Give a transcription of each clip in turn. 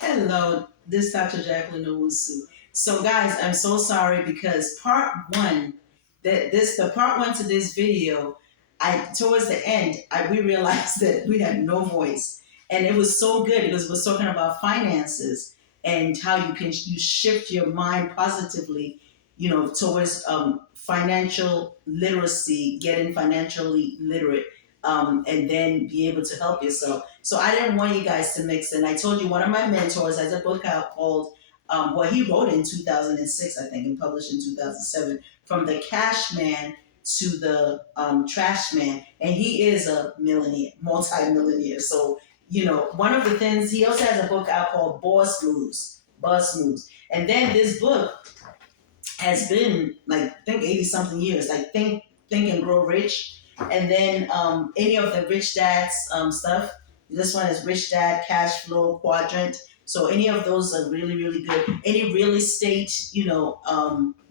Hello, this is Dr. Jacqueline Owusu. So, guys, I'm so sorry because the part one to this video, I towards the end, we realized that we had no voice, and it was so good because it was talking about finances and how you shift your mind positively, towards financial literacy, getting financially literate, and then be able to help yourself. So I didn't want you guys to mix in. I told you one of my mentors has a book out called, he wrote in 2006, I think, and published in 2007, From the Cash Man to the Trash Man. And he is a millionaire, multi-millionaire. So, one of the things, he also has a book out called Boss Moves. And then this book has been like, I think 80 something years, like Think and Grow Rich. And then any of the Rich Dads stuff. This one is Rich Dad Cash Flow Quadrant. So any of those are really, really good. Any real estate,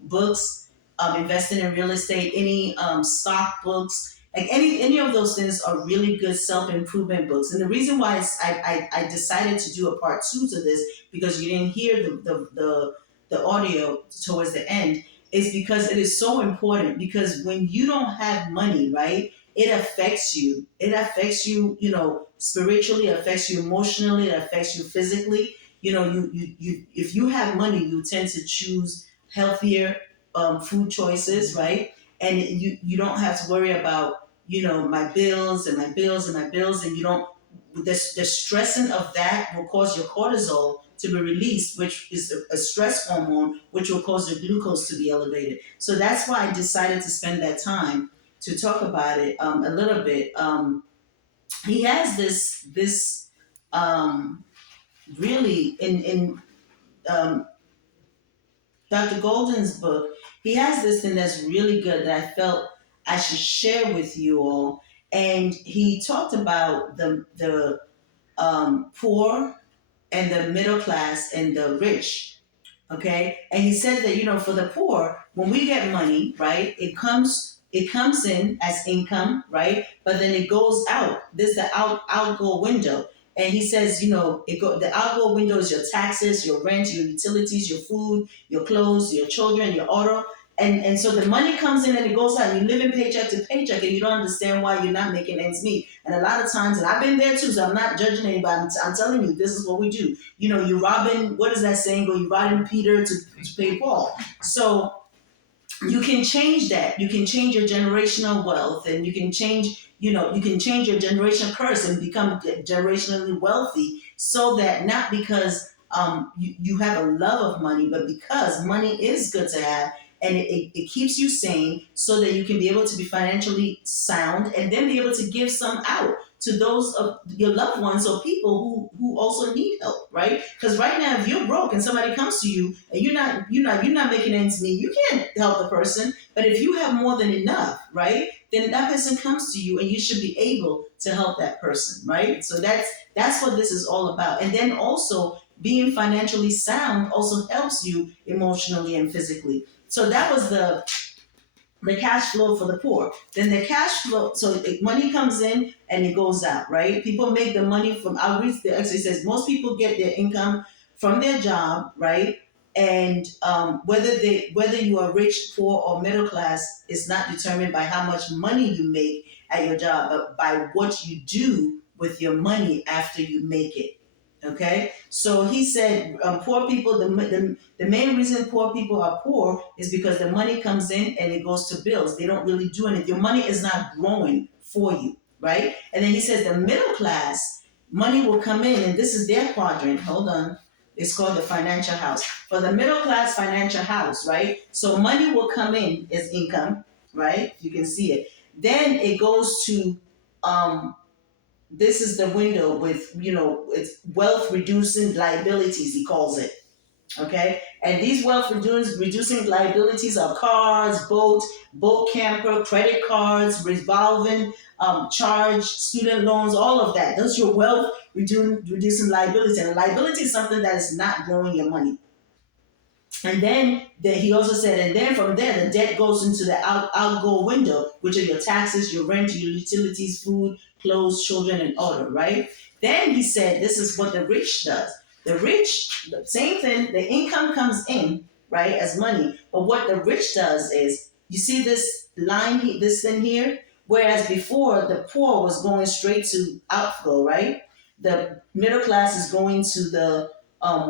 books, investing in real estate, any stock books, like any of those things are really good self improvement books. And the reason why I decided to do a part two to this, because you didn't hear the audio towards the end, is because it is so important. Because when you don't have money, right, it affects you. It affects you, spiritually, it affects you emotionally, it affects you physically. You if you have money, you tend to choose healthier food choices, right? And you don't have to worry about, my bills and my bills and my bills, and you don't, the stressing of that will cause your cortisol to be released, which is a stress hormone, which will cause your glucose to be elevated. So that's why I decided to spend that time to talk about it a little bit. He has this really in um, Dr. Golden's book. He has this thing that's really good that I felt I should share with you all. And he talked about the poor and the middle class and the rich. Okay. And he said that, for the poor, when we get money, right, it comes in as income, right? But then it goes out. There's the outgo window. And he says, the outgo window is your taxes, your rent, your utilities, your food, your clothes, your children, your auto. And so the money comes in and it goes out, and you live in paycheck to paycheck, and you don't understand why you're not making ends meet. And a lot of times, and I've been there too, so I'm not judging anybody. I'm telling you, this is what we do. You're robbing, what is that saying? Go, you're robbing Peter to pay Paul. So you can change that. You can change your generational wealth, and you can change, you can change your generational curse and become generationally wealthy, so that not because you have a love of money, but because money is good to have, and it keeps you sane, so that you can be able to be financially sound and then be able to give some out to those of your loved ones or people who also need help, right? Because right now, if you're broke and somebody comes to you and you're not making ends meet, you can't help the person. But if you have more than enough, right, then that person comes to you and you should be able to help that person, right? So that's what this is all about. And then also, being financially sound also helps you emotionally and physically. So that was the cash flow for the poor. Then the cash flow, so money comes in and it goes out, right? People make the money from outreach. The actually says most people get their income from their job, right? And whether you are rich, poor, or middle class is not determined by how much money you make at your job, but by what you do with your money after you make it. Okay, so he said, poor people. The main reason poor people are poor is because the money comes in and it goes to bills. They don't really do anything. Your money is not growing for you, right? And then he says the middle class money will come in, and this is their quadrant. Hold on, it's called the financial house. For the middle class financial house, right? So money will come in as income, right? You can see it. Then it goes to this is the window with, it's wealth reducing liabilities, he calls it. Okay. And these wealth reducing liabilities are cars, boat camper, credit cards, revolving charge, student loans, all of that. Those are your wealth reducing liabilities. And a liability is something that is not growing your money. And then he also said, and then from there, the debt goes into the outgo window, which are your taxes, your rent, your utilities, food, clothes, children, and auto, right? Then he said, this is what the rich does. The rich, the same thing, the income comes in, right, as money. But what the rich does is, you see this line, this thing here? Whereas before, the poor was going straight to outflow, right? The middle class is going to the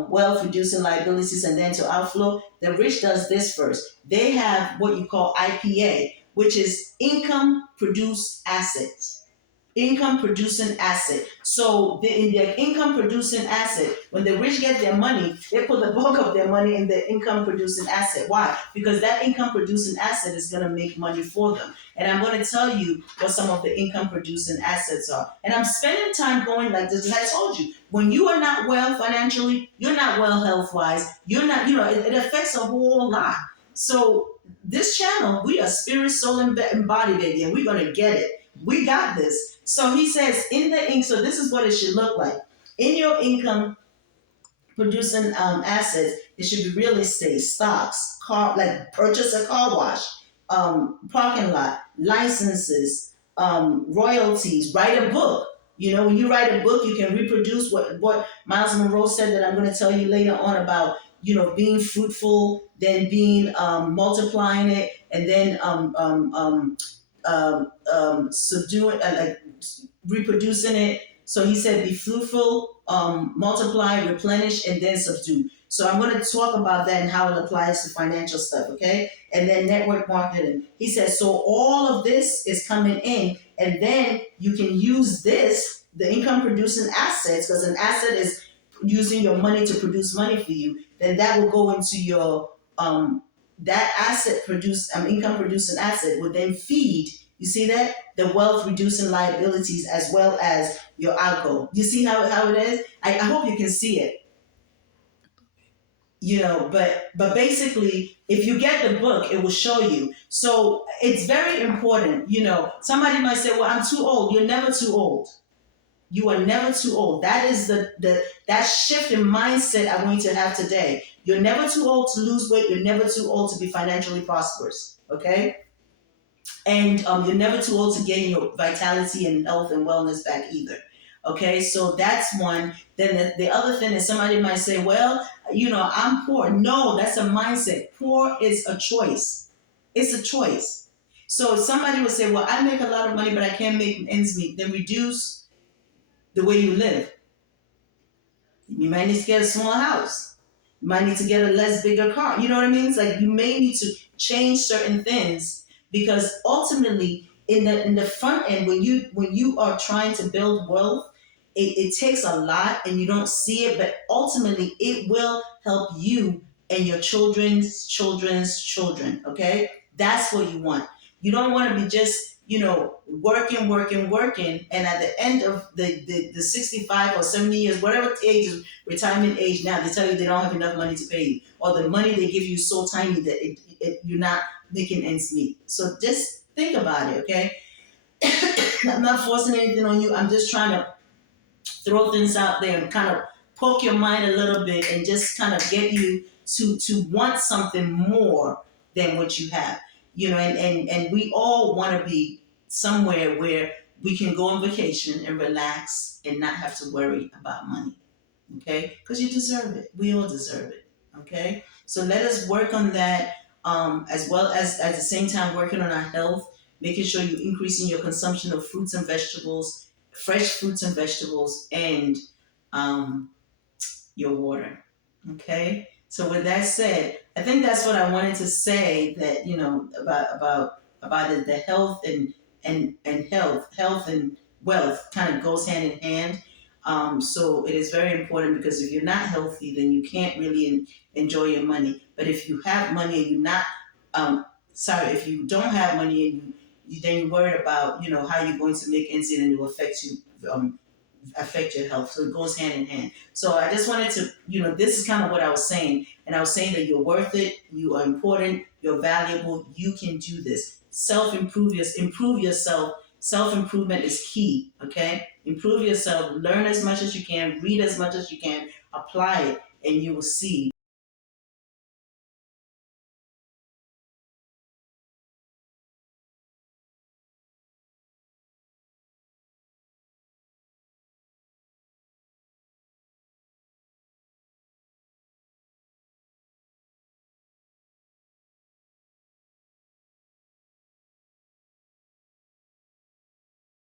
wealth reducing liabilities and then to outflow. The rich does this first. They have what you call IPA, which is income produced assets, income producing asset. So in their income producing asset, when the rich get their money, they put the bulk of their money in the income producing asset. Why? Because that income producing asset is going to make money for them. And I'm going to tell you what some of the income producing assets are. And I'm spending time going like this, because I told you, when you are not well financially, you're not well health wise, you're not, it affects a whole lot. So this channel, we are spirit, soul, and body, baby, and we're going to get it. We got this. So he says in the ink. So this is what it should look like in your income producing assets. It should be real estate, stocks, car, like purchase a car wash, parking lot, licenses, royalties. Write a book. When you write a book, you can reproduce what Miles Monroe said that I'm going to tell you later on about. Being fruitful, then being multiplying it, and then subduing, like reproducing it. So he said, be fruitful, multiply, replenish, and then subdue. So I'm going to talk about that and how it applies to financial stuff, okay? And then network marketing. He says, so all of this is coming in, and then you can use this, the income producing assets, because an asset is using your money to produce money for you. Then that will go into your that asset produce income producing asset would then feed, you see that, the wealth reducing liabilities as well as your outgo. You see how it is? I hope you can see it. But basically, if you get the book, it will show you. So it's very important. Somebody might say, well, I'm too old. You're never too old. You are never too old. That is that shift in mindset I want you to have today. You're never too old to lose weight. You're never too old to be financially prosperous. Okay? And you're never too old to gain your vitality and health and wellness back either. Okay? So that's one. Then the other thing is, somebody might say, well, I'm poor. No, that's a mindset. Poor is a choice. It's a choice. So somebody would say, well, I make a lot of money, but I can't make ends meet. Then reduce the way you live. You might need to get a smaller house. You might need to get a less bigger car. You know what I mean? It's like you may need to change certain things, because ultimately in the front end, when you are trying to build wealth, it takes a lot and you don't see it, but ultimately it will help you and your children's children's children. Okay? That's what you want. You don't want to be just working, and at the end of the 65 or 70 years, whatever age is retirement age now, they tell you they don't have enough money to pay you, or the money they give you is so tiny that you're not making ends meet. So just think about it, okay? I'm not forcing anything on you. I'm just trying to throw things out there and kind of poke your mind a little bit and just kind of get you to want something more than what you have. And we all want to be somewhere where we can go on vacation and relax and not have to worry about money. Okay? Because you deserve it. We all deserve it. Okay? So let us work on that, as well as at the same time working on our health, making sure you're increasing your consumption of fruits and vegetables, fresh fruits and vegetables, and um, your water. Okay? So with that said, I think that's what I wanted to say, that about the health and health and wealth kind of goes hand in hand. So it is very important, because if you're not healthy, then you can't really enjoy your money. But if you have money and you're not, if you don't have money and then you're worried about how you're going to make ends meet, and it will affect your health. So it goes hand in hand. So I just wanted to, this is kind of what I was saying. And I was saying that you're worth it, you are important, you're valuable, you can do this. Improve yourself. Self-improvement is key, okay? Improve yourself, learn as much as you can, read as much as you can, apply it, and you will see